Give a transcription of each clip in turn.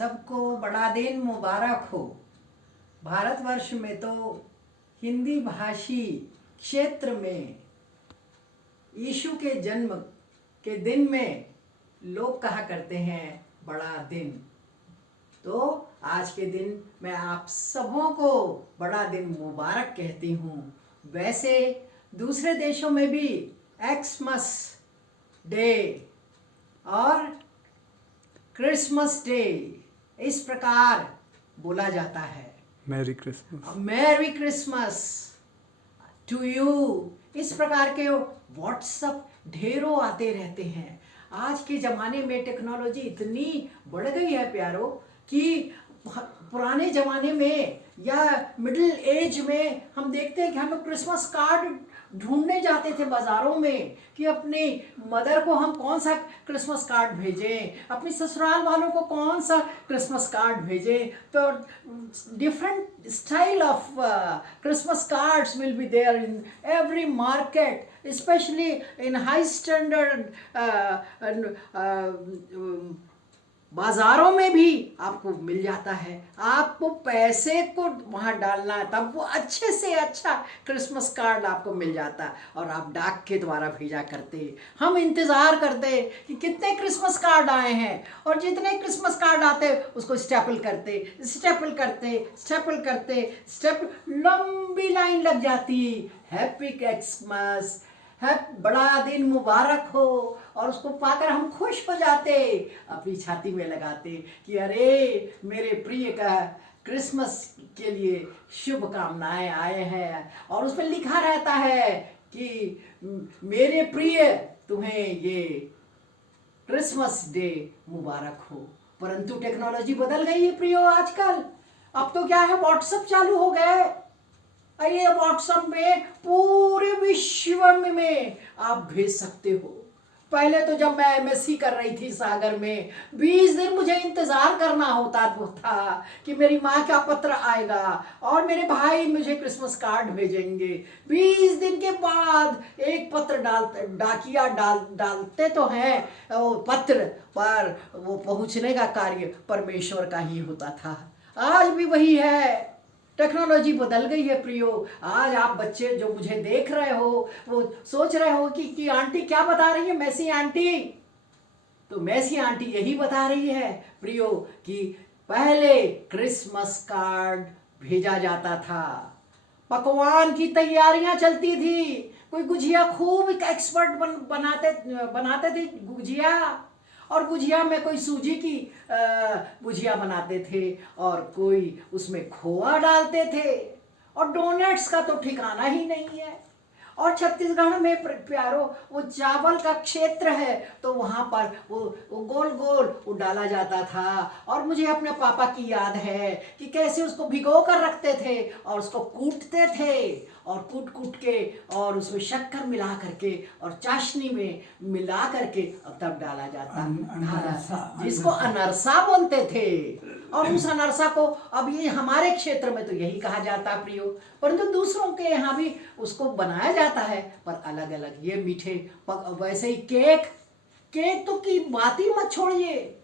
सबको बड़ा दिन मुबारक हो। भारतवर्ष में तो हिंदी भाषी क्षेत्र में यीशु के जन्म के दिन में लोग कहा करते हैं बड़ा दिन। तो आज के दिन मैं आप सबों को बड़ा दिन मुबारक कहती हूँ। वैसे दूसरे देशों में भी एक्समस डे और क्रिसमस डे इस प्रकार बोला जाता है। Merry Christmas, merry Christmas to you, इस प्रकार के व्हाट्सएप ढेरों आते रहते हैं। आज के ज़माने में टेक्नोलॉजी इतनी बढ़ गई है प्यारो कि पुराने ज़माने में या मिडिल एज में हम देखते हैं कि हम क्रिसमस कार्ड ढूंढने जाते थे बाज़ारों में कि अपनी मदर को हम कौन सा क्रिसमस कार्ड भेजें, अपनी ससुराल वालों को कौन सा क्रिसमस कार्ड भेजें। तो different style of Christmas cards will be there in every market, especially in high standard बाज़ारों में भी आपको मिल जाता है। आपको पैसे को वहाँ डालना है तब वो अच्छे से अच्छा क्रिसमस कार्ड आपको मिल जाता और आप डाक के द्वारा भेजा करते। हम इंतज़ार करते कि कितने क्रिसमस कार्ड आए हैं और जितने क्रिसमस कार्ड आते उसको स्टेपल करते, लंबी लाइन लग जाती। हैप्पी क्रिसमस, बड़ा दिन मुबारक हो, और उसको पाकर हम खुश हो जाते, अपनी छाती में लगाते कि अरे मेरे प्रिय का क्रिसमस के लिए शुभकामनाएं आए हैं। और उस पर लिखा रहता है कि मेरे प्रिय तुम्हें ये क्रिसमस डे मुबारक हो। परंतु टेक्नोलॉजी बदल गई है प्रियो आजकल। अब तो क्या है, व्हाट्सएप चालू हो गए। ये व्हाट्सएप में पूरे विश्व में आप भेज सकते हो। पहले तो जब मैं एमएससी कर रही थी सागर में 20 दिन मुझे इंतज़ार करना होता था कि मेरी माँ का पत्र आएगा और मेरे भाई मुझे क्रिसमस कार्ड भेजेंगे। 20 दिन के बाद एक पत्र डाकिया डालते तो हैं पत्र, पर वो पहुँचने का कार्य परमेश्वर का ही होता था। आज भी वही है, टेक्नोलॉजी बदल गई है प्रियो। आज आप बच्चे जो मुझे देख रहे हो वो सोच रहे हो कि आंटी क्या बता रही है, मैसी आंटी। तो मैसी आंटी यही बता रही है प्रियो कि पहले क्रिसमस कार्ड भेजा जाता था, पकवान की तैयारियां चलती थी, कोई गुजिया खूब एक्सपर्ट बनाते थे गुजिया, और गुजिया में कोई सूजी की गुजिया बनाते थे और कोई उसमें खोआ डालते थे, और डोनट्स का तो ठिकाना ही नहीं है। और छत्तीसगढ़ में प्यारो वो चावल का क्षेत्र है तो वहाँ पर वो गोल गोल वो डाला जाता था। और मुझे अपने पापा की याद है कि कैसे उसको भिगो कर रखते थे और उसको कूटते थे, और कूट के और उसमें शक्कर मिला करके और चाशनी में मिला करके और तब डाला जाता, जिसको अनरसा बोलते थे। और उस अनरसा को अब ये हमारे क्षेत्र में तो यही कहा जाता है प्रियो, परंतु दूसरों के यहाँ भी उसको बनाया जाता है पर अलग अलग। ये मीठे वैसे ही केक तो की बात ही मत छोड़िए।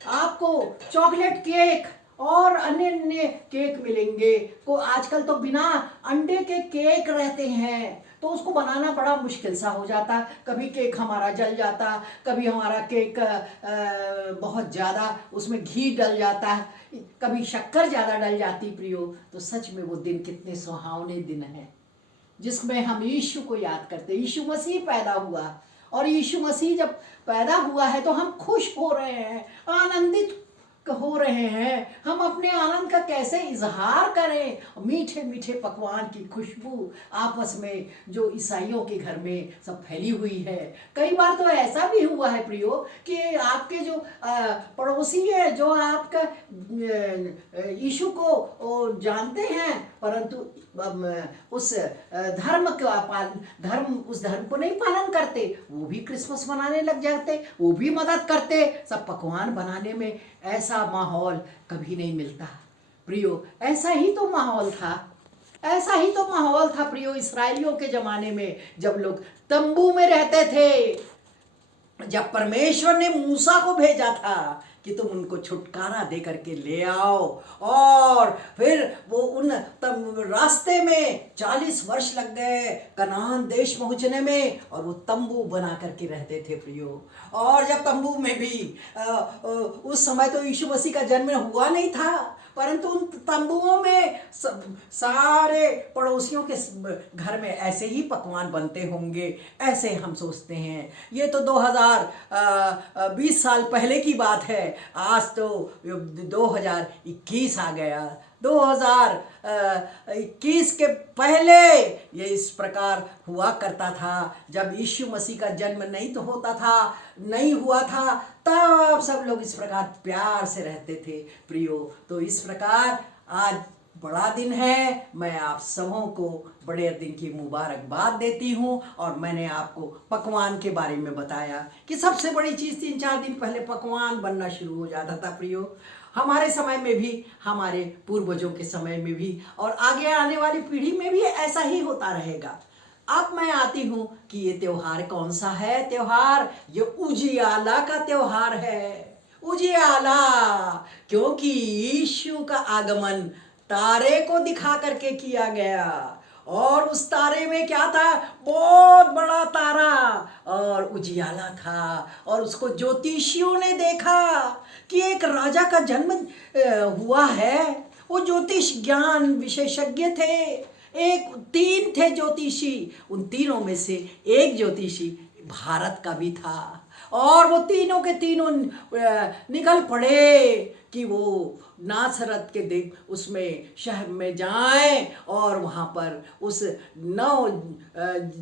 आपको चॉकलेट केक और अन्य केक मिलेंगे। को आजकल तो बिना अंडे के केक रहते हैं तो उसको बनाना बड़ा मुश्किल सा हो जाता। कभी केक हमारा जल जाता, कभी हमारा केक बहुत ज़्यादा उसमें घी डल जाता, कभी शक्कर ज़्यादा डल जाती प्रियो। तो सच में वो दिन कितने सुहावने दिन हैं जिसमें हम यीशु को याद करते। यीशु मसीह पैदा हुआ, और यीशु मसीह जब पैदा हुआ है तो हम खुश हो रहे हैं, आनंदित हो रहे हैं। हम अपने आनंद का कैसे इजहार करें। मीठे मीठे पकवान की खुशबू आपस में जो ईसाइयों के घर में सब फैली हुई है। कई बार तो ऐसा भी हुआ है प्रियो कि आपके जो पड़ोसी है, जो आपका यीशु को जानते हैं परंतु उस धर्म को नहीं पालन करते, वो भी क्रिसमस मनाने लग जाते, वो भी मदद करते सब पकवान बनाने में। ऐसा माहौल कभी नहीं मिलता प्रियो। ऐसा ही तो माहौल था प्रियो इस्राएलियों के ज़माने में, जब लोग तंबू में रहते थे। जब परमेश्वर ने मूसा को भेजा था कि तुम उनको छुटकारा दे करके ले आओ। और फिर वो उन रास्ते में 40 वर्ष लग गए कनान देश पहुंचने में, और वो तंबू बना करके रहते थे प्रियो। और जब तंबू में भी उस समय तो यीशु मसीह का जन्म हुआ नहीं था, परंतु उन तंबुओं में सारे पड़ोसियों के घर में ऐसे ही पकवान बनते होंगे, ऐसे हम सोचते हैं। ये तो 2020 साल पहले की बात है, आज तो 2021 आ गया। 2021 के पहले ये इस प्रकार हुआ करता था, जब यीशु मसीह का जन्म नहीं तो होता था, नहीं हुआ था, तब सब लोग इस प्रकार प्यार से रहते थे प्रियो। तो इस प्रकार आज बड़ा दिन है, मैं आप सबों को बड़े दिन की मुबारकबाद देती हूँ। और मैंने आपको पकवान के बारे में बताया कि सबसे बड़ी चीज़ 3-4 दिन पहले पकवान बनना शुरू हो जाता था प्रियो। हमारे समय में भी, हमारे पूर्वजों के समय में भी, और आगे आने वाली पीढ़ी में भी ऐसा ही होता रहेगा। अब मैं आती हूँ कि ये त्योहार कौन सा है। त्योहार ये उजियाला का त्योहार है। उजियाला, क्योंकि यीशु का आगमन तारे को दिखा करके किया गया, और उस तारे में क्या था, बहुत बड़ा तारा और उजियाला था। और उसको ज्योतिषियों ने देखा कि एक राजा का जन्म हुआ है। वो ज्योतिष ज्ञान विशेषज्ञ थे, 3 थे ज्योतिषी, उन तीनों में से एक ज्योतिषी भारत का भी था। और वो तीनों के तीनों निकल पड़े कि वो नासरत के उसमें शहर में जाएं और वहाँ पर उस नव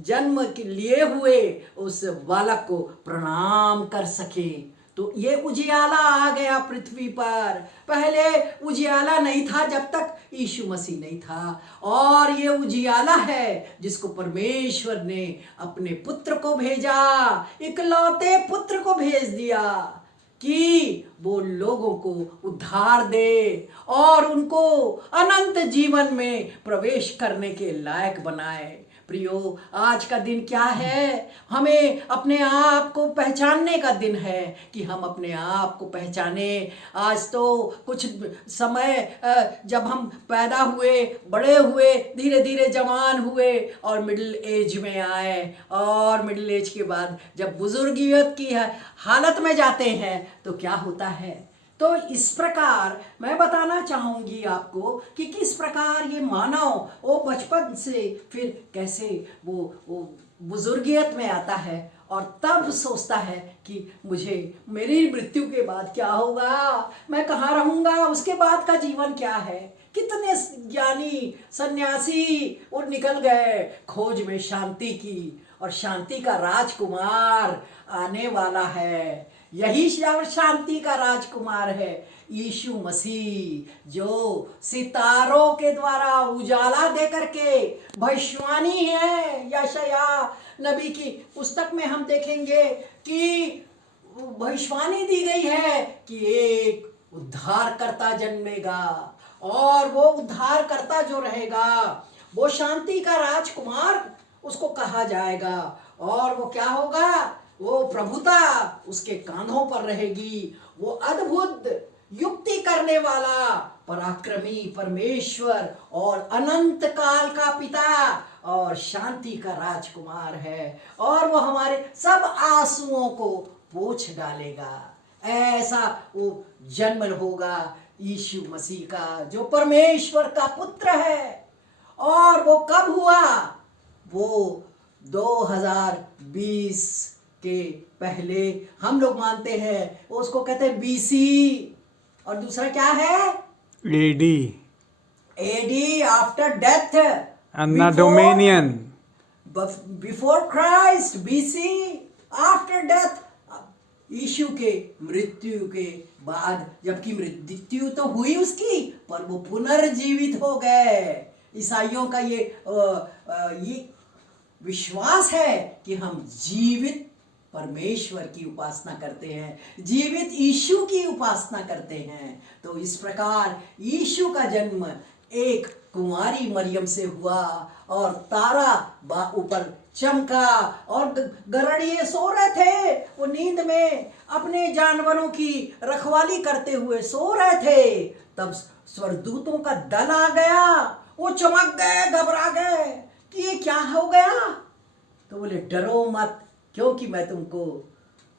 जन्म के लिए हुए उस बालक को प्रणाम कर सके। तो ये उजियाला आ गया पृथ्वी पर। पहले उजियाला नहीं था जब तक यीशु मसीह नहीं था, और ये उजियाला है जिसको परमेश्वर ने अपने पुत्र को भेजा, इकलौते पुत्र को भेज दिया कि वो लोगों को उद्धार दे और उनको अनंत जीवन में प्रवेश करने के लायक बनाए। प्रियो, आज का दिन क्या है? हमें अपने आप को पहचानने का दिन है कि हम अपने आप को पहचाने। आज तो कुछ समय जब हम पैदा हुए, बड़े हुए, धीरे धीरे जवान हुए और मिडिल एज में आए, और मिडिल एज के बाद जब बुजुर्गियत की हालत में जाते हैं तो क्या होता है। तो इस प्रकार मैं बताना चाहूँगी आपको कि किस प्रकार ये मानव वो बचपन से फिर कैसे वो बुजुर्गियत में आता है, और तब सोचता है कि मुझे मेरी मृत्यु के बाद क्या होगा, मैं कहाँ रहूँगा, उसके बाद का जीवन क्या है। कितने ज्ञानी सन्यासी वो निकल गए खोज में शांति की, और शांति का राजकुमार आने वाला है। यही शांति का राजकुमार है यीशु मसीह, जो सितारों के द्वारा उजाला दे करके भविष्यवाणी है। यशाया नबी की पुस्तक में हम देखेंगे कि भविष्यवाणी दी गई है कि एक उद्धारकर्ता जन्मेगा, और वो उद्धारकर्ता जो रहेगा वो शांति का राजकुमार उसको कहा जाएगा। और वो क्या होगा, वो प्रभुता उसके कांधों पर रहेगी। वो अद्भुत युक्ति करने वाला पराक्रमी परमेश्वर और अनंत काल का पिता और शांति का राजकुमार है, और वो हमारे सब आंसुओं को पोंछ डालेगा। ऐसा वो जन्म होगा यीशु मसीह का, जो परमेश्वर का पुत्र है। और वो कब हुआ, वो 2020 के पहले हम लोग मानते हैं, उसको कहते हैं बीसी, और दूसरा क्या है, AD after death, anno domini, before Christ, BC after death, यीशु के मृत्यु के बाद, जबकि मृत्यु तो हुई उसकी, पर वो पुनर्जीवित हो गए। ईसाइयों का ये विश्वास है कि हम जीवित परमेश्वर की उपासना करते हैं, जीवित यीशु की उपासना करते हैं। तो इस प्रकार यीशु का जन्म एक कुंवारी मरियम से हुआ, और तारा ऊपर चमका और गरुड़िए सो रहे थे, वो नींद में अपने जानवरों की रखवाली करते हुए सो रहे थे। तब स्वर्गदूतों का दल आ गया, वो चमक गए, घबरा गए कि ये क्या हो गया। तो बोले डरो मत, क्योंकि मैं तुमको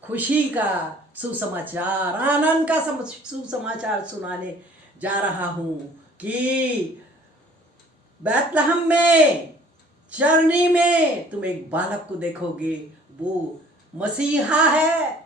खुशी का सुसमाचार, आनंद का सुसमाचार सुनाने जा रहा हूं कि बैतलहम में, चरनी में तुम एक बालक को देखोगे। वो मसीहा है,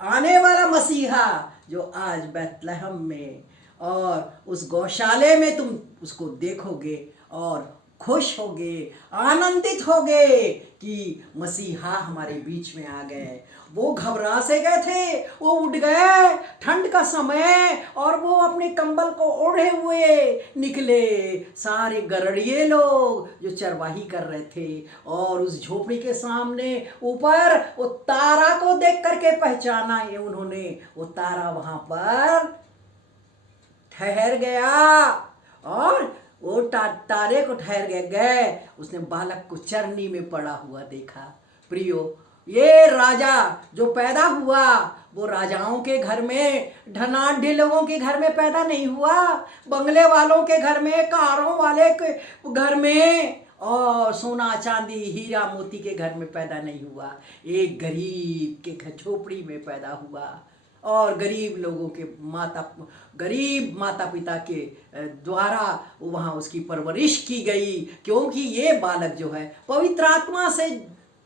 आने वाला मसीहा, जो आज बैतलहम में और उस गौशाले में तुम उसको देखोगे और खुश होगे, आनंदित होगे कि मसीहा हमारे बीच में आ गए। वो घबरा से गए थे, वो उठ गए ठंड का समय, और वो अपने कंबल को ओढ़े हुए निकले। सारे गरुड़िए लोग जो चरवाही कर रहे थे, और उस झोपड़ी के सामने ऊपर वो तारा को देख करके पहचाना है उन्होंने। वो तारा वहां पर ठहर गया, और वो तारे को ठहर गए। उसने बालक को चरनी में पड़ा हुआ देखा। प्रियो, ये राजा जो पैदा हुआ, वो राजाओं के घर में, धनाढ्य लोगों के घर में पैदा नहीं हुआ, बंगले वालों के घर में, कारों वाले के घर में, और सोना चांदी हीरा मोती के घर में पैदा नहीं हुआ। एक गरीब के झोपड़ी में पैदा हुआ, और गरीब लोगों के गरीब माता पिता के द्वारा वहाँ उसकी परवरिश की गई। क्योंकि ये बालक जो है पवित्र आत्मा से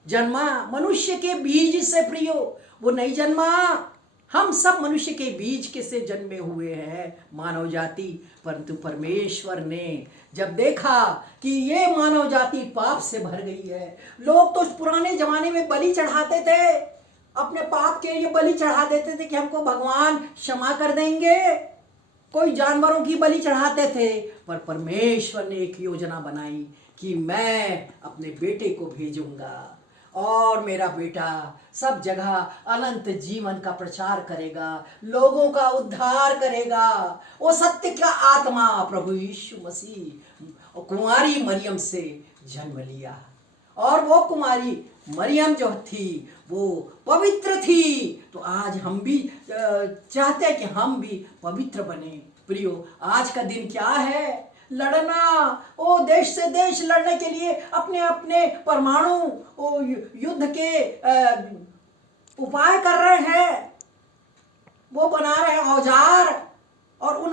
जन्मा, मनुष्य के बीज से प्रियो वो नहीं जन्मा। हम सब मनुष्य के बीज के से जन्मे हुए हैं, मानव जाति। परंतु परमेश्वर ने जब देखा कि ये मानव जाति पाप से भर गई है, लोग तो पुराने जमाने में बलि चढ़ाते थे, अपने पाप के लिए बलि चढ़ा देते थे कि हमको भगवान क्षमा कर देंगे। कोई जानवरों की बलि चढ़ाते थे, पर परमेश्वर ने एक योजना बनाई कि मैं अपने बेटे को भेजूंगा, और मेरा बेटा सब जगह अनंत जीवन का प्रचार करेगा, लोगों का उद्धार करेगा। वो सत्य का आत्मा प्रभु यीशु मसीह कुमारी मरियम से जन्म लिया, और वो कुमारी मरियम जो थी वो पवित्र थी। तो आज हम भी चाहते हैं कि हम भी पवित्र बने। प्रियो, आज का दिन क्या है? लड़ना, वो देश से देश लड़ने के लिए अपने अपने परमाणु युद्ध के उपाय कर रहे हैं, वो बना रहे हैं औजार, और उन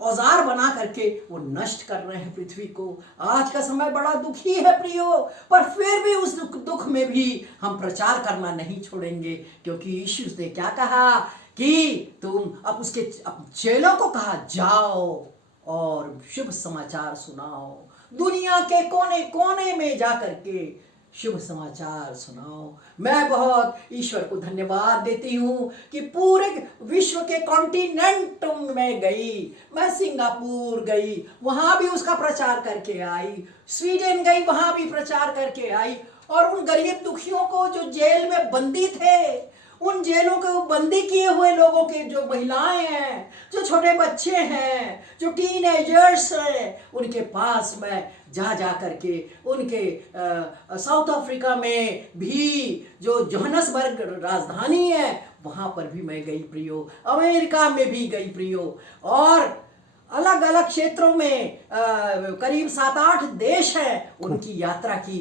औजार बना करके वो नष्ट कर रहे हैं पृथ्वी को। आज का समय बड़ा दुखी है प्रियो, पर फिर भी उस दुख में भी हम प्रचार करना नहीं छोड़ेंगे। क्योंकि यीशु ने क्या कहा कि तुम अब उसके चेलों को कहा, जाओ और शुभ समाचार सुनाओ, दुनिया के कोने कोने में जाकर के शुभ समाचार सुनाओ। मैं बहुत ईश्वर को धन्यवाद देती हूँ कि पूरे विश्व के कॉन्टिनेंट में गई, मैं सिंगापुर गई, वहाँ भी उसका प्रचार करके आई, स्वीडन गई, वहाँ भी प्रचार करके आई, और उन गरीब दुखियों को जो जेल में बंदी थे, उन जेलों को बंदी किए हुए लोगों के जो महिलाएं हैं, जो छोटे बच्चे हैं, जो टीनेजर्स हैं, उनके पास मैं जा करके उनके साउथ अफ्रीका में भी जो जोहान्सबर्ग राजधानी है वहाँ पर भी मैं गई प्रियो, अमेरिका में भी गई प्रियो, और अलग अलग क्षेत्रों में करीब 7-8 देश हैं, उनकी यात्रा की।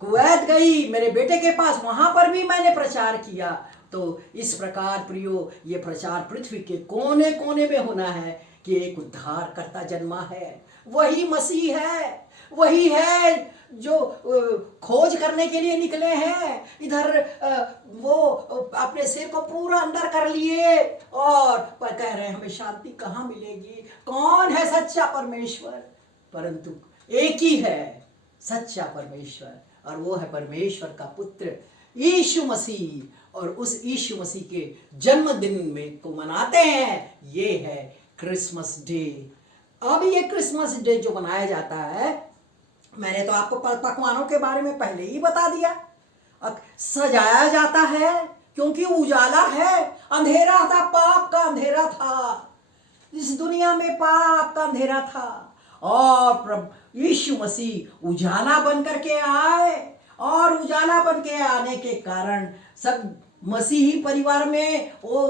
कुवैत गई मेरे बेटे के पास, वहां पर भी मैंने प्रचार किया। तो इस प्रकार प्रियो, ये प्रचार पृथ्वी के कोने कोने में होना है कि एक उद्धारकर्ता जन्मा है, वही मसीह है, वही है जो खोज करने के लिए निकले हैं। इधर वो अपने सिर को पूरा अंदर कर लिए और पर कह रहे हैं हमें शांति कहाँ मिलेगी, कौन है सच्चा परमेश्वर? परंतु एक ही है सच्चा परमेश्वर, और वो है परमेश्वर का पुत्र यीशु मसीह। और उस यीशु मसीह के जन्मदिन में को मनाते हैं, ये है क्रिसमस डे। अब ये क्रिसमस डे जो मनाया जाता है, मैंने तो आपको पकवानों के बारे में पहले ही बता दिया। सजाया जाता है क्योंकि उजाला है, अंधेरा था, पाप का अंधेरा था, इस दुनिया में पाप का अंधेरा था, और यीशु मसीह उजाला बन करके आए, और उजाला बन के आने के कारण सब मसीही परिवार में वो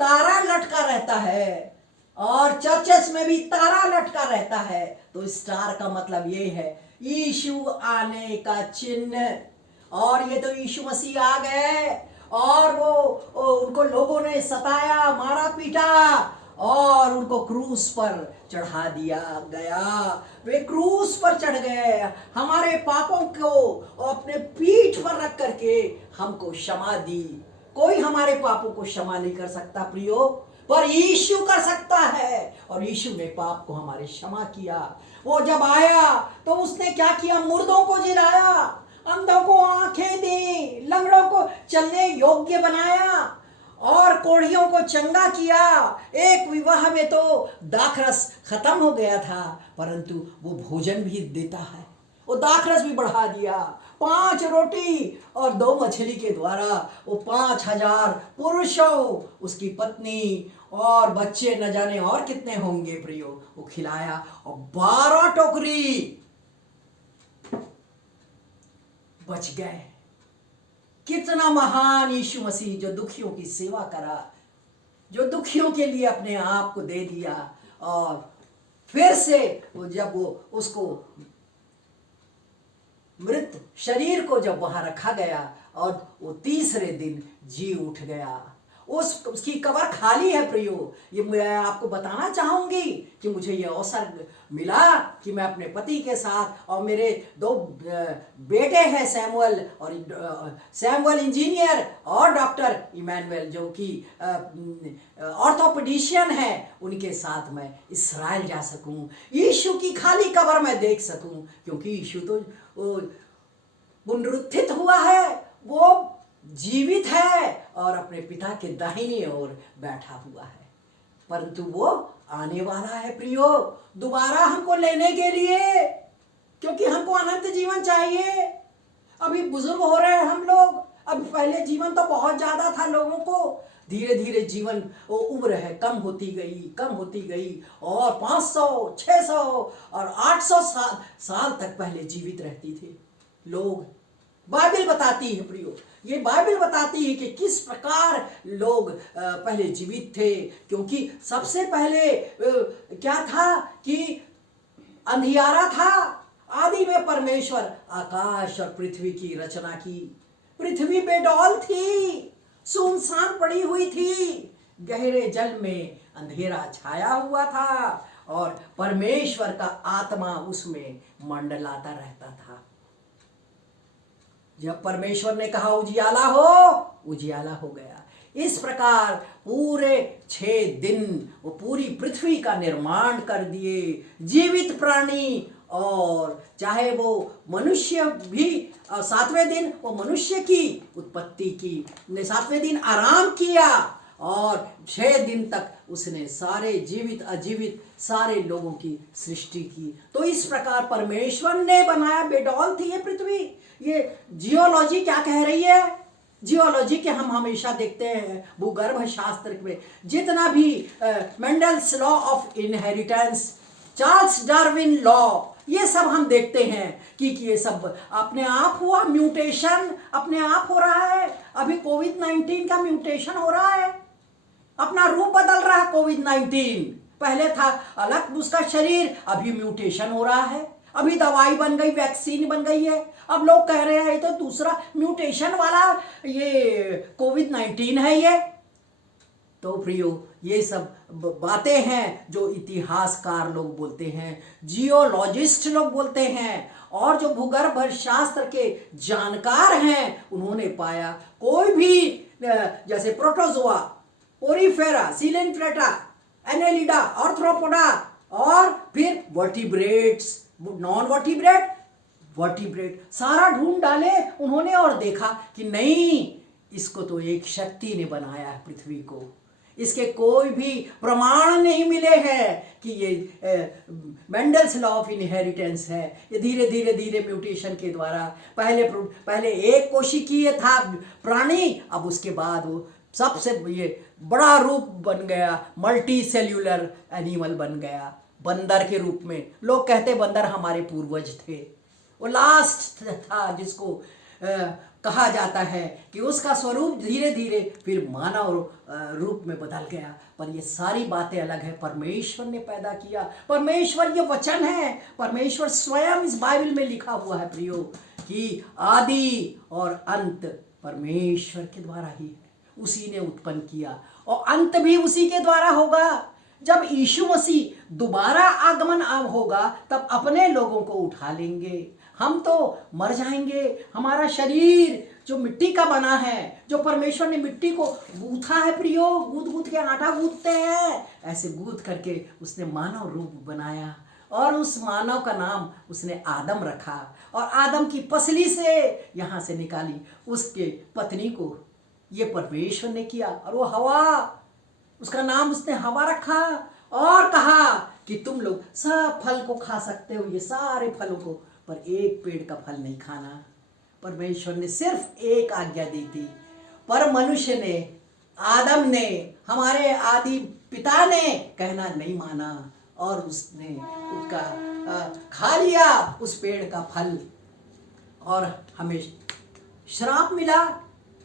तारा लटका रहता है, और चर्चेस में भी तारा लटका रहता है। तो स्टार का मतलब ये है यीशु आने का चिन्ह। और ये तो यीशु मसीह आ गए, और वो उनको लोगों ने सताया, मारा पीटा, और उनको क्रूस पर चढ़ा दिया गया। वे क्रूस पर चढ़ गए, हमारे पापों को अपने पीठ पर रख करके हमको क्षमा दी। कोई हमारे पापों को क्षमा नहीं कर सकता प्रियो, पर यीशु कर सकता है, और यीशु ने पाप को हमारे क्षमा किया। वो जब आया तो उसने क्या किया? मुर्दों को जिलाया, अंधों को आंखें दी, लंगड़ों को चलने योग्य बनाया, और कोढ़ियों को चंगा किया। एक विवाह में तो दाखरस खत्म हो गया था, परंतु वो भोजन भी देता है, वो दाखरस भी बढ़ा दिया। 5 रोटी और 2 मछली के द्वारा वो 5000 पुरुषों, उसकी पत्नी और बच्चे न जाने और कितने होंगे प्रियो, वो खिलाया। और 12 टोकरी बच गए। कितना महान यीशु मसीह, जो दुखियों की सेवा करा, जो दुखियों के लिए अपने आप को दे दिया, और फिर से जब वो उसको मृत शरीर को जब वहां रखा गया, और वो तीसरे दिन जी उठ गया। उसकी कब्र खाली है प्रियो। ये मैं आपको बताना चाहूंगी कि मुझे ये अवसर मिला कि मैं अपने पति के साथ, और मेरे 2 बेटे हैं, सैमुअल इंजीनियर और डॉक्टर इमैनुअल जो कि ऑर्थोपेडिशियन है, उनके साथ मैं इस्राएल जा सकूं, यीशु की खाली कब्र में देख सकूं, क्योंकि यीशु तो पुनरुत्थित हुआ है, वो जीवित है और अपने पिता के दाहिनी ओर बैठा हुआ है। परंतु वो आने वाला है प्रियो, दोबारा हमको लेने के लिए, क्योंकि हमको अनंत जीवन चाहिए। अभी बुजुर्ग हो रहे हैं हम लोग, अब पहले जीवन तो बहुत ज्यादा था लोगों को, धीरे धीरे जीवन उम्र है कम होती गई, और 500, 600 और 800 साल तक पहले जीवित रहती थे लोग। बाइबल बताती है प्रियो, ये बाइबल बताती है कि किस प्रकार लोग पहले जीवित थे, क्योंकि सबसे पहले क्या था कि अंधियारा था। आदि में परमेश्वर आकाश और पृथ्वी की रचना की। पृथ्वी बेडौल थी, सुनसान पड़ी हुई थी, गहरे जल में अंधेरा छाया हुआ था, और परमेश्वर का आत्मा उसमें मंडलाता रहता था। जब परमेश्वर ने कहा उजियाला हो, उजियाला हो गया। इस प्रकार पूरे 6 दिन वो पूरी पृथ्वी का निर्माण कर दिए। जीवित प्राणी, और चाहे वो मनुष्य भी, 7वें दिन वो मनुष्य की उत्पत्ति की, 7वें दिन आराम किया, और 6 दिन तक उसने सारे जीवित अजीवित सारे लोगों की सृष्टि की। तो इस प्रकार परमेश्वर ने बनाया। बेडौल थी ये पृथ्वी। ये जियोलॉजी क्या कह रही है? जियोलॉजी के हम हमेशा देखते हैं भूगर्भ शास्त्र में, जितना भी Mendel's law of inheritance, Charles Darwin law, ये सब हम देखते हैं कि ये सब अपने आप हुआ। म्यूटेशन अपने आप हो रहा है। अभी कोविड-19 का म्यूटेशन हो रहा है, अपना रूप बदल रहा है। कोविड-19 पहले था अलग उसका शरीर, अभी म्यूटेशन हो रहा है। अभी दवाई बन गई, वैक्सीन बन गई है, अब लोग कह रहे हैं तो दूसरा म्यूटेशन वाला ये कोविड-19 है ये। तो प्रियो, ये सब बातें हैं जो इतिहासकार लोग बोलते हैं, जियोलॉजिस्ट लोग बोलते हैं, और जो भूगर्भ शास्त्र के जानकार हैं उन्होंने पाया कोई भी जैसे प्रोटोजोआ, ओरिफेरा, सिलेंट्रेटा, एनेलिडा, आर्थ्रोपोडा, और फिर वर्टिब्रेट्स, नॉन वर्टिब्रेट, वर्टिब्रेट, सारा ढूंढ डाले उन्होंने और देखा कि नहीं, इसको तो एक शक्ति ने बनाया है पृथ्वी को। इसके कोई भी प्रमाण नहीं मिले हैं कि ये मेंडल्स लॉ ऑफ इनहेरिटेंस है। ये धीरे धीरे धीरे म्यूटेशन के द्वारा पहले एक कोशिकीय था प्राणी, अब उसके बाद वो सबसे ये बड़ा रूप बन गया, मल्टी सेल्यूलर एनिमल बन गया। बंदर के रूप में। लोग कहते बंदर हमारे पूर्वज थे, वो लास्ट था जिसको कहा जाता है कि उसका स्वरूप धीरे धीरे फिर मानव रूप में बदल गया। पर ये सारी बातें अलग है, परमेश्वर ने पैदा किया, परमेश्वर ये वचन है, परमेश्वर स्वयं इस बाइबल में लिखा हुआ है प्रियो कि आदि और अंत परमेश्वर के द्वारा ही है, उसी ने उत्पन्न किया और अंत भी उसी के द्वारा होगा। जब यीशु मसीह दोबारा आगमन अब होगा तब अपने लोगों को उठा लेंगे। हम तो मर जाएंगे, हमारा शरीर जो मिट्टी का बना है, जो परमेश्वर ने मिट्टी को गूंथा है प्रियो, गूंथ गूंथ के आटा गूंथते हैं, ऐसे गूंथ करके उसने मानव रूप बनाया और उस मानव का नाम उसने आदम रखा और आदम की पसली से यहाँ से निकाली उसके पत्नी को, ये परमेश्वर ने किया। और वो हवा, उसका नाम उसने हवा रखा और कहा कि तुम लोग सब फल को खा सकते हो, ये सारे फलों को, पर एक पेड़ का फल नहीं खाना। परमेश्वर ने सिर्फ एक आज्ञा दी थी, पर मनुष्य ने, आदम ने, हमारे आदि पिता ने कहना नहीं माना और उसने उसका खा लिया उस पेड़ का फल और हमें श्राप मिला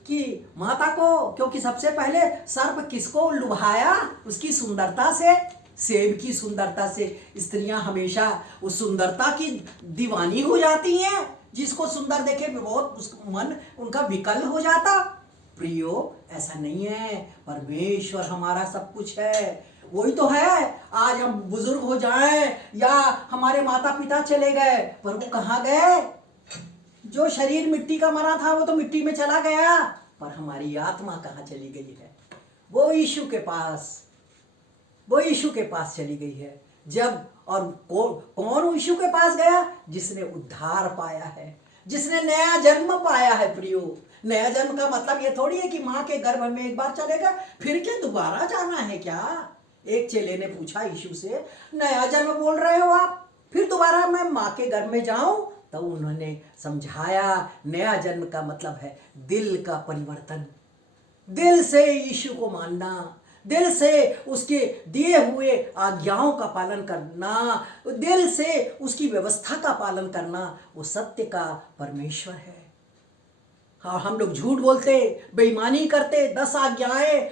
कि माता को, क्योंकि सबसे पहले सर्प किसको लुभाया? उसकी सुंदरता से, सेब की सुंदरता से। स्त्रियां हमेशा उस सुंदरता की दीवानी हो जाती हैं, जिसको सुंदर देखे बहुत मन उनका विकल हो जाता। प्रियो ऐसा नहीं है, परमेश्वर हमारा सब कुछ है, वही तो है। आज हम बुजुर्ग हो जाएं या हमारे माता पिता चले गए, पर वो कहाँ गए? जो शरीर मिट्टी का बना था वो तो मिट्टी में चला गया, पर हमारी आत्मा कहाँ चली गई है? वो यीशु के पास, वो यीशु के पास चली गई है। जब और कौन यीशु के पास गया? जिसने उद्धार पाया है, जिसने नया जन्म पाया है प्रियो। नया जन्म का मतलब ये थोड़ी है कि माँ के गर्भ में एक बार चलेगा फिर क्या दोबारा जाना है क्या? एक चेले ने पूछा यीशु से, नया जन्म बोल रहे हो आप, फिर दोबारा मैं माँ के गर्भ में जाऊं? तो उन्होंने समझाया नया जन्म का मतलब है दिल का परिवर्तन, दिल से यीशु को मानना, दिल से उसके दिए हुए आज्ञाओं का पालन करना, दिल से उसकी व्यवस्था का पालन करना। वो सत्य का परमेश्वर है। हाँ, हम लोग झूठ बोलते, बेईमानी करते, 10 आज्ञाएं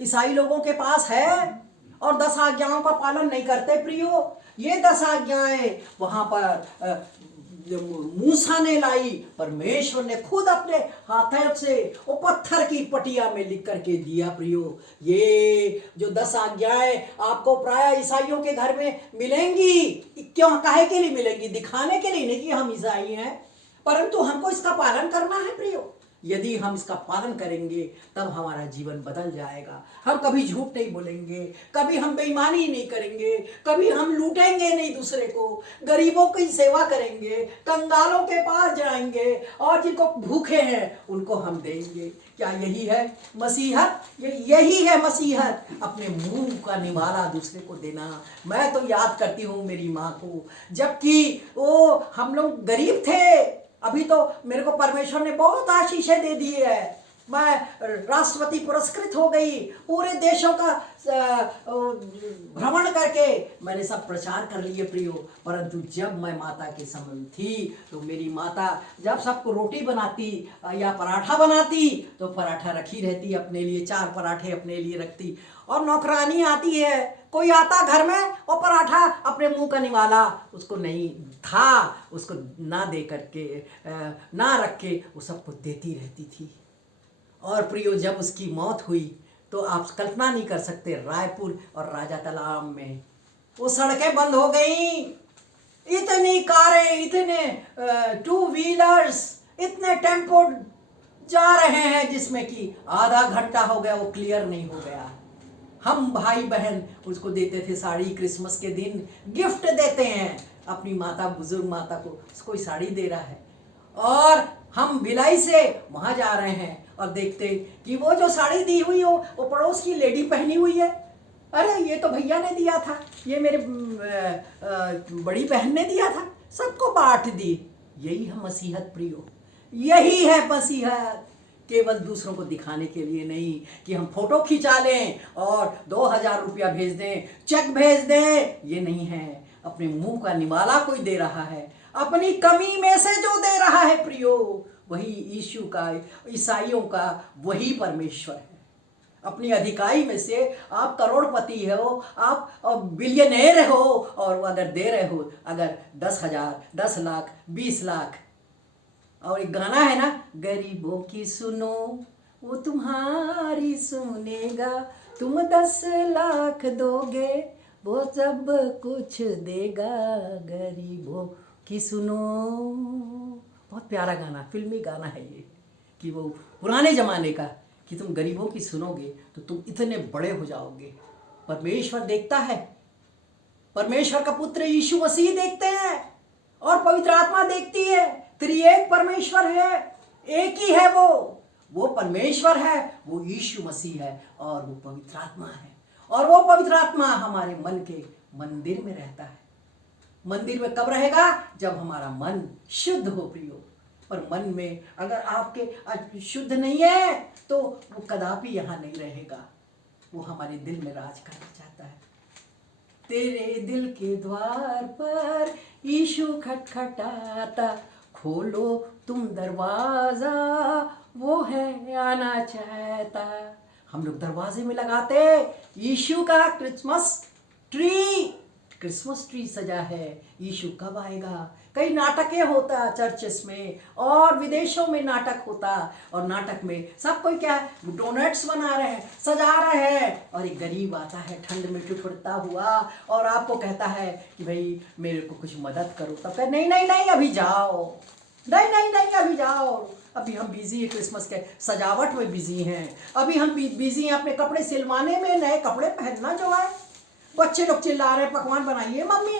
ईसाई लोगों के पास है और 10 आज्ञाओं का पालन नहीं करते प्रियो। ये 10 आज्ञाएं वहां पर मूसा ने लाई, परमेश्वर ने खुद अपने हाथों से वो पत्थर की पटिया में लिख करके दिया प्रियो। ये जो 10 आज्ञाएं आपको प्राय ईसाइयों के घर में मिलेंगी। क्यों, काहे के लिए मिलेंगी? दिखाने के लिए नहीं कि हम ईसाई हैं, परंतु हमको इसका पालन करना है प्रियो। यदि हम इसका पालन करेंगे तब हमारा जीवन बदल जाएगा। हम कभी झूठ नहीं बोलेंगे, कभी हम बेईमानी नहीं करेंगे, कभी हम लूटेंगे नहीं दूसरे को, गरीबों की सेवा करेंगे, कंगालों के पास जाएंगे और जिनको भूखे हैं उनको हम देंगे। क्या यही है मसीहत? यही है मसीहत, अपने मुंह का निवाला दूसरे को देना। मैं तो याद करती हूँ मेरी माँ को, जबकि वो हम लोग गरीब थे। अभी तो मेरे को परमेश्वर ने बहुत आशीषें दे दी है, मैं राष्ट्रपति पुरस्कृत हो गई, पूरे देशों का भ्रमण करके मैंने सब प्रचार कर लिए प्रियो। परंतु जब मैं माता के समय थी तो मेरी माता जब सबको रोटी बनाती या पराठा बनाती तो पराठा रखी रहती अपने लिए, 4 पराठे अपने लिए रखती, और नौकरानी आती है, कोई आता घर में और पराठा अपने मुंह का निवाला उसको नहीं था, उसको ना दे करके ना रख के वो सबको देती रहती थी। और प्रियो जब उसकी मौत हुई तो आप कल्पना नहीं कर सकते, रायपुर और राजा तालाब में वो सड़कें बंद हो गई, इतनी कारें, इतने 2 व्हीलर्स, इतने टेम्पो जा रहे हैं जिसमें कि आधा घंटा हो गया वो क्लियर नहीं हो गया। हम भाई बहन उसको देते थे साड़ी, क्रिसमस के दिन गिफ्ट देते हैं अपनी माता, बुजुर्ग माता को कोई साड़ी दे रहा है और हम भिलाई से वहां जा रहे हैं और देखते कि वो जो साड़ी दी हुई हो वो पड़ोस की लेडी पहनी हुई है। अरे ये तो भैया ने दिया था, ये मेरे बड़ी बहन ने दिया था, सबको बांट दी। यही है मसीहत प्रियो, यही है मसीहत केवल दूसरों को दिखाने के लिए नहीं कि हम फोटो खिंचा लें और 2000 रुपया भेज दें, चेक भेज दें, ये नहीं है। अपने मुंह का निवाला कोई दे रहा है, अपनी कमी में से जो दे रहा है प्रियो, वही यीशु का, ईसाइयों का वही परमेश्वर है। अपनी अधिकाई में से आप करोड़पति हो, आप बिलियनेयर हो, और अगर दे रहे हो अगर 10,000, 10 लाख, 20 लाख। और एक गाना है ना, गरीबों की सुनो वो तुम्हारी सुनेगा, तुम 10 लाख दोगे वो सब कुछ देगा, गरीबों की सुनो। बहुत प्यारा गाना, फिल्मी गाना है ये, कि वो पुराने ज़माने का, कि तुम गरीबों की सुनोगे तो तुम इतने बड़े हो जाओगे। परमेश्वर देखता है, परमेश्वर का पुत्र यीशु मसीह देखते हैं, और पवित्र आत्मा देखती है। त्रिएक परमेश्वर है, एक ही है वो परमेश्वर है, वो यीशु मसीह है, और वो पवित्र आत्मा है। और वो पवित्र आत्मा हमारे मन के मंदिर में रहता है। मंदिर में कब रहेगा? जब हमारा मन शुद्ध हो प्रियो। और मन में अगर आपके शुद्ध नहीं है तो वो कदापि यहाँ नहीं रहेगा, वो हमारे दिल में राज करना चाहता है। तेरे दिल के द्वार पर यीशु खटखटाता, खोलो तुम दरवाजा, वो है आना चाहता। हम लोग दरवाजे में लगाते यीशु का क्रिसमस ट्री सजा है। यीशु कब आएगा? कई नाटकें होता चर्चेस में और विदेशों में नाटक होता, और नाटक में सब कोई क्या है, डोनट्स बना रहे हैं, सजा रहे हैं, और एक गरीब आता है ठंड में ठिठुरता हुआ और आपको कहता है कि भाई मेरे को कुछ मदद करो। तब कहे नहीं नहीं नहीं अभी जाओ, नहीं नहीं नहीं अभी जाओ, अभी हम बिजी है, क्रिसमस के सजावट में बिजी हैं, अभी हम बिजी हैं अपने कपड़े सिलवाने में, नए कपड़े पहनना जो है। बच्चे लोग चिल्ला रहे हैं पकवान बनाइए मम्मी,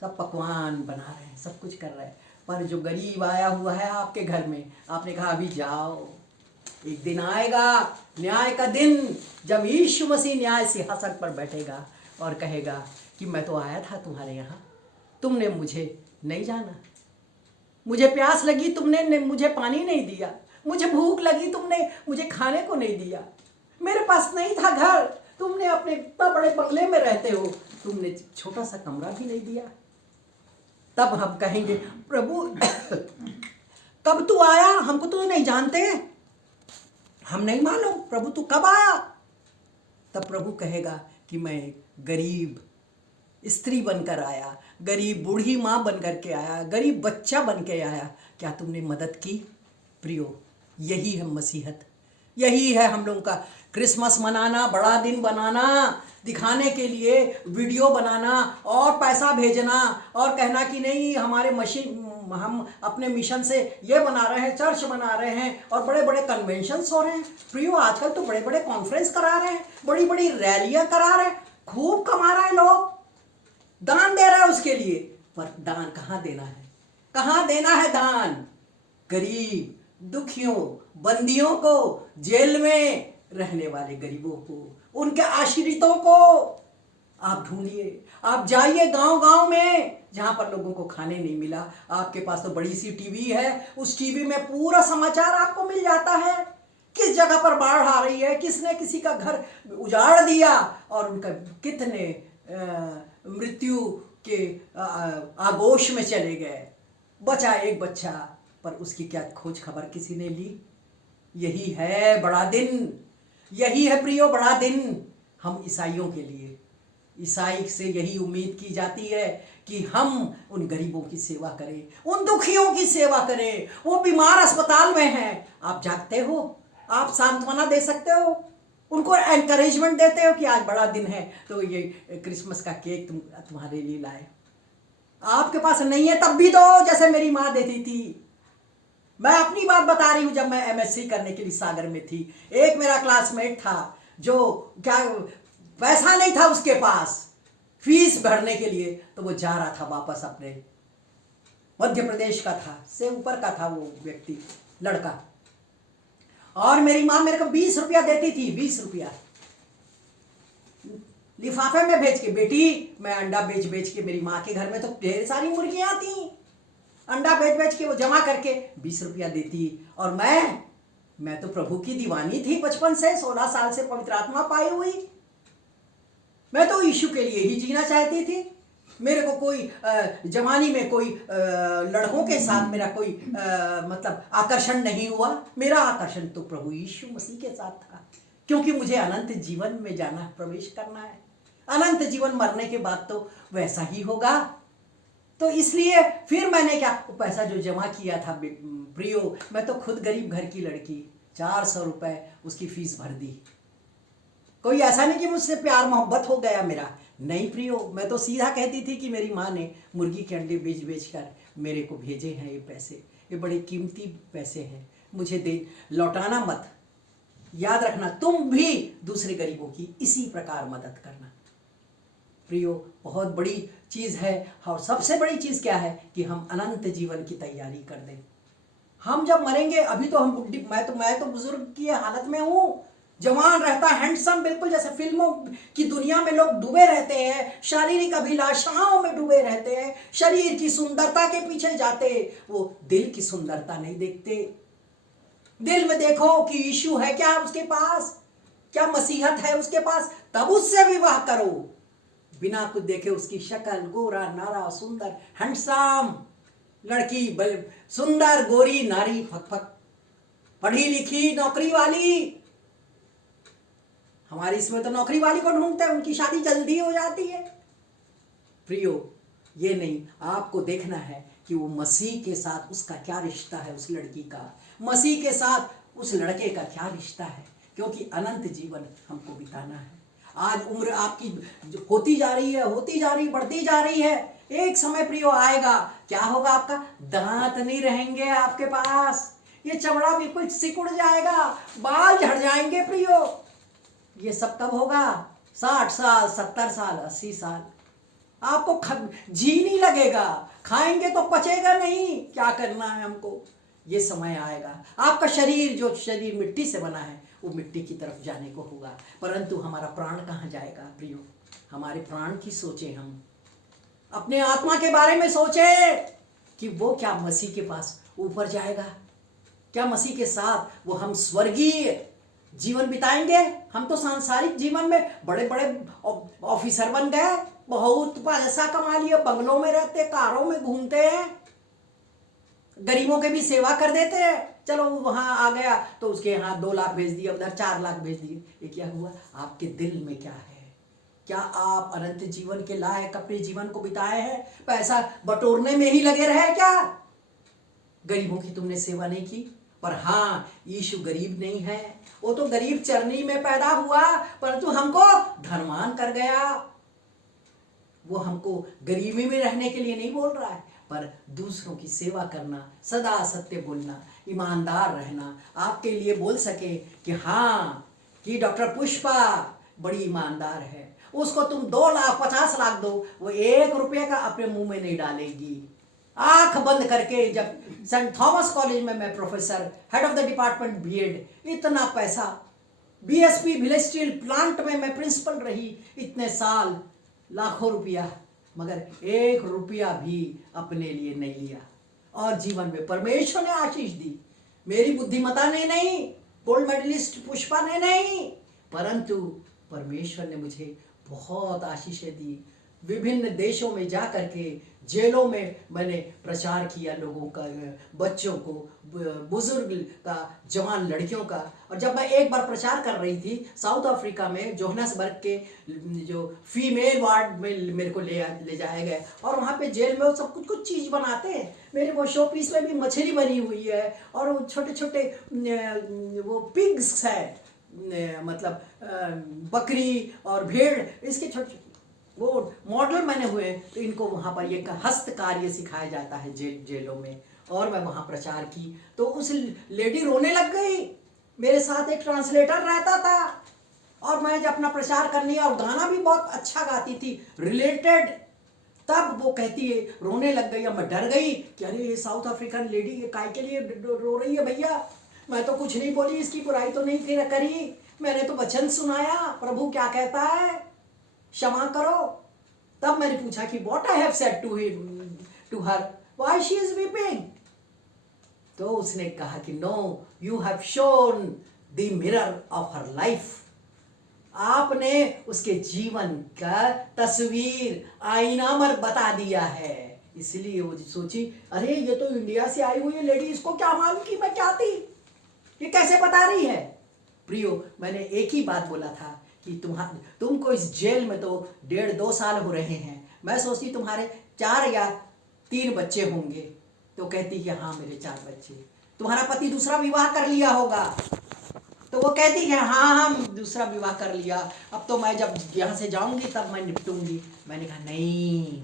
सब पकवान बना रहे हैं, सब कुछ कर रहे हैं, पर जो गरीब आया हुआ है आपके घर में, आपने कहा अभी जाओ। एक दिन आएगा, न्याय का दिन, जब यीशु मसीह न्याय सिंहासन पर बैठेगा और कहेगा कि मैं तो आया था तुम्हारे यहाँ, तुमने मुझे नहीं जाना, मुझे प्यास लगी तुमने मुझे पानी नहीं दिया, मुझे भूख लगी तुमने मुझे खाने को नहीं दिया, मेरे पास नहीं था घर, तुमने अपने इतना बड़े बंगले में रहते हो, तुमने छोटा सा कमरा भी नहीं दिया। तब हम कहेंगे प्रभु कब तू आया, हमको तो नहीं जानते, हम नहीं मालूम प्रभु तू कब आया। तब प्रभु कहेगा कि मैं गरीब स्त्री बनकर आया, गरीब बूढ़ी माँ बनकर के आया, गरीब बच्चा बन के आया, क्या तुमने मदद की? प्रियो, यही है मसीहत, यही है हम लोगों का क्रिसमस मनाना, बड़ा दिन बनाना, दिखाने के लिए वीडियो बनाना और पैसा भेजना और कहना कि नहीं हमारे हम अपने मिशन से ये बना रहे हैं, चर्च बना रहे हैं, और बड़े बड़े कन्वेंशंस हो रहे हैं। प्रियो, आजकल तो बड़े बड़े कॉन्फ्रेंस करा रहे हैं, बड़ी बड़ी रैलियां करा रहे हैं, खूब कमा रहे हैं लोग, दान दे रहे हैं उसके लिए। पर दान कहाँ देना है? कहाँ देना है दान? गरीब, दुखियों, बंदियों को, जेल में रहने वाले गरीबों को, उनके आश्रितों को आप ढूंढिए। आप जाइए गांव गांव में जहां पर लोगों को खाने नहीं मिला। आपके पास तो बड़ी सी टीवी है, उस टीवी में पूरा समाचार आपको मिल जाता है, किस जगह पर बाढ़ आ रही है, किसने किसी का घर उजाड़ दिया, और उनका कितने मृत्यु के आगोश में चले गए, बचा एक बच्चा, पर उसकी क्या खोज खबर किसी ने ली? यही है बड़ा दिन, यही है प्रियो बड़ा दिन हम ईसाइयों के लिए। ईसाई से यही उम्मीद की जाती है कि हम उन गरीबों की सेवा करें, उन दुखियों की सेवा करें। वो बीमार अस्पताल में हैं, आप जागते हो, आप सांत्वना दे सकते हो, उनको एनकरेजमेंट देते हो कि आज बड़ा दिन है तो ये क्रिसमस का केक तुम्हारे लिए लाए। आपके पास नहीं है तब भी दो, जैसे मेरी माँ देती थी। मैं अपनी बात बता रही हूँ, जब मैं एमएससी करने के लिए सागर में थी, एक मेरा क्लासमेट था जो क्या पैसा नहीं था उसके पास फीस भरने के लिए, तो वो जा रहा था वापस अपने, मध्य प्रदेश का था, से ऊपर का था वो व्यक्ति, लड़का, और मेरी माँ मेरे को 20 रुपया देती थी, 20 रुपया लिफाफे में भेज के। बेटी, मैं अंडा बेच बेच के, मेरी माँ के घर में तो ढेर सारी मुर्गियां थी, अंडा बेच बेच के वो जमा करके 20 रुपया देती, और मैं मैं तो प्रभु की दीवानी थी बचपन से, 16 साल से पवित्र आत्मा पाई हुई। मैं तो यीशु के लिए ही जीना चाहती थी। मेरे को कोई जवानी में कोई लड़कों के साथ मेरा कोई मतलब आकर्षण नहीं हुआ। मेरा आकर्षण तो प्रभु यीशु मसीह के साथ था, क्योंकि मुझे अनंत जीवन में जाना, प्रवेश करना है। अनंत जीवन मरने के बाद तो वैसा ही होगा। तो इसलिए फिर मैंने क्या, वो पैसा जो जमा किया था प्रियो, मैं तो खुद गरीब घर की लड़की, 400 रुपए उसकी फीस भर दी। कोई ऐसा नहीं कि मुझसे प्यार मोहब्बत हो गया मेरा, नहीं प्रियो। मैं तो सीधा कहती थी कि मेरी माँ ने मुर्गी के अंडे बेच बेच कर मेरे को भेजे हैं ये पैसे, ये बड़े कीमती पैसे हैं, मुझे दे, लौटाना मत। याद रखना, तुम भी दूसरे गरीबों की इसी प्रकार मदद करना। प्रियो, बहुत बड़ी चीज़ है। और सबसे बड़ी चीज़ क्या है कि हम अनंत जीवन की तैयारी कर दें। हम जब मरेंगे, अभी तो हम बुढ़ी, मैं तो बुजुर्ग की हालत में हूँ, जवान रहता, हैंडसम, बिल्कुल जैसे फिल्मों की दुनिया में लोग डूबे रहते हैं, शारीरिक अभिलाषाओं में डूबे रहते हैं, शरीर की सुंदरता के पीछे जाते, वो दिल की सुंदरता नहीं देखते। दिल में देखो कि यीशु है क्या उसके पास, क्या मसीहत है उसके पास, तब उससे विवाह करो। बिना कुछ देखे उसकी शक्ल, गोरा नारा, सुंदर हैंडसम लड़की, सुंदर गोरी नारी, फकफक, पढ़ी लिखी, नौकरी वाली। हमारे इसमें तो नौकरी वाली को ढूंढते हैं, उनकी शादी जल्दी हो जाती है। प्रियो, ये नहीं, आपको देखना है कि वो मसीह के साथ उसका क्या रिश्ता है, उस लड़की का मसीह के साथ उस लड़के का क्या रिश्ता है, क्योंकि अनंत जीवन हमको बिताना है। आज उम्र आपकी होती जा रही है, होती जा रही, बढ़ती जा रही है। एक समय प्रियो आएगा, क्या होगा, आपका दांत नहीं रहेंगे आपके पास, ये चमड़ा बिल्कुल सिकुड़ जाएगा, बाल झड़ जाएंगे प्रियो। ये सब कब होगा? 60 साल, 70 साल, 80 साल। आपको जी नहीं लगेगा, खाएंगे तो पचेगा नहीं, क्या करना है हमको। ये समय आएगा, आपका शरीर, जो शरीर मिट्टी से बना है, वो मिट्टी की तरफ जाने को होगा, परंतु हमारा प्राण कहाँ जाएगा प्रियो? हमारे प्राण की सोचें, हम अपने आत्मा के बारे में सोचें कि वो क्या मसीह के पास ऊपर जाएगा, क्या मसीह के साथ वो हम स्वर्गीय जीवन बिताएंगे। हम तो सांसारिक जीवन में बड़े बड़े ऑफिसर बन गए, बहुत पैसा कमा लिया, बंगलों में रहते, कारों में घूमते हैं, गरीबों के भी सेवा कर देते हैं। चलो वहां आ गया तो उसके यहाँ 2 लाख भेज दिए, उधर 4 लाख भेज दिए। ये क्या हुआ? आपके दिल में क्या है? क्या आप अनंत जीवन के लायक अपने जीवन को बिताए हैं? पैसा बटोरने में ही लगे रहे क्या? गरीबों की तुमने सेवा नहीं की। पर हाँ, यीशु गरीब नहीं है, वो तो गरीब चरनी में पैदा हुआ, परंतु हमको धनवान कर गया। वो हमको गरीबी में रहने के लिए नहीं बोल रहा है, पर दूसरों की सेवा करना, सदा सत्य बोलना, ईमानदार रहना, आपके लिए बोल सके कि हाँ, कि डॉक्टर पुष्पा बड़ी ईमानदार है, उसको तुम 2 लाख 50 लाख दो, वो 1 रुपये का अपने मुंह में नहीं डालेगी। आंख बंद करके, जब सेंट थॉमस कॉलेज में मैं professor, head of the department BEd, इतना पैसा, बीएसपी विलेज स्टील प्लांट में मैं प्रिंसिपल रही इतने साल, लाखों रुपया, मगर 1 रुपया भी अपने लिए नहीं लिया। और जीवन में परमेश्वर ने आशीष दी, मेरी बुद्धिमता ने नहीं, गोल्ड मेडलिस्ट पुष्पा ने नहीं, परंतु परमेश्वर ने मुझे बहुत आशीषें दी। विभिन्न देशों में जा करके, जेलों में मैंने प्रचार किया, लोगों का, बच्चों को, बुजुर्ग का, जवान लड़कियों का। और जब मैं एक बार प्रचार कर रही थी साउथ अफ्रीका में, जोहान्सबर्ग के जो फीमेल वार्ड में मेरे को ले जाया गया, और वहाँ पे जेल में वो सब कुछ चीज़ बनाते हैं। मेरे वो शो पीस में भी मछली बनी हुई है, और वो छोटे छोटे वो पिग्स है, मतलब बकरी और भेड़, इसके छोटे वो मॉडल मैंने हुए। तो इनको वहाँ पर ये हस्त कार्य सिखाया जाता है जेलों में, और मैं वहाँ प्रचार की तो उस लेडी रोने लग गई। मेरे साथ एक ट्रांसलेटर रहता था, और मैं जब अपना प्रचार करनी, और गाना भी बहुत अच्छा गाती थी, रिलेटेड, तब वो कहती है, रोने लग गई। और मैं डर गई कि अरे ये साउथ अफ्रीकन लेडी ये काय के लिए रो रही है भैया। मैं तो कुछ नहीं बोली, इसकी बुराई तो नहीं फिर करी, मैंने तो वचन सुनाया, प्रभु क्या कहता है, क्षमा करो। तब मैंने पूछा कि what I have said to her, why she is weeping. तो उसने कहा कि no, you have shown the mirror of her life. आपने उसके जीवन का तस्वीर आईनामर बता दिया है। इसलिए वो सोची, अरे ये तो इंडिया से आई हुई लेडी, इसको क्या मालूम कि मैं क्या थी, ये कैसे बता रही है। प्रियो, मैंने एक ही बात बोला था कि तुमको इस जेल में तो 1.5-2 साल हो रहे हैं। मैं सोचती तुम्हारे 4 या 3 बच्चे होंगे। तो कहती कि हाँ मेरे 4 बच्चे। तुम्हारा पति दूसरा विवाह कर लिया होगा। तो वो कहती है हाँ हम दूसरा विवाह कर लिया, अब तो मैं जब यहाँ से जाऊंगी तब मैं निपटूंगी। मैंने कहा नहीं,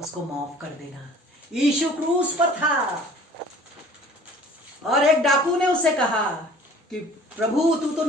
उसको माफ कर देना। यीशु क्रूस पर था और एक डाकू ने उससे कहा कि प्रभु तू तो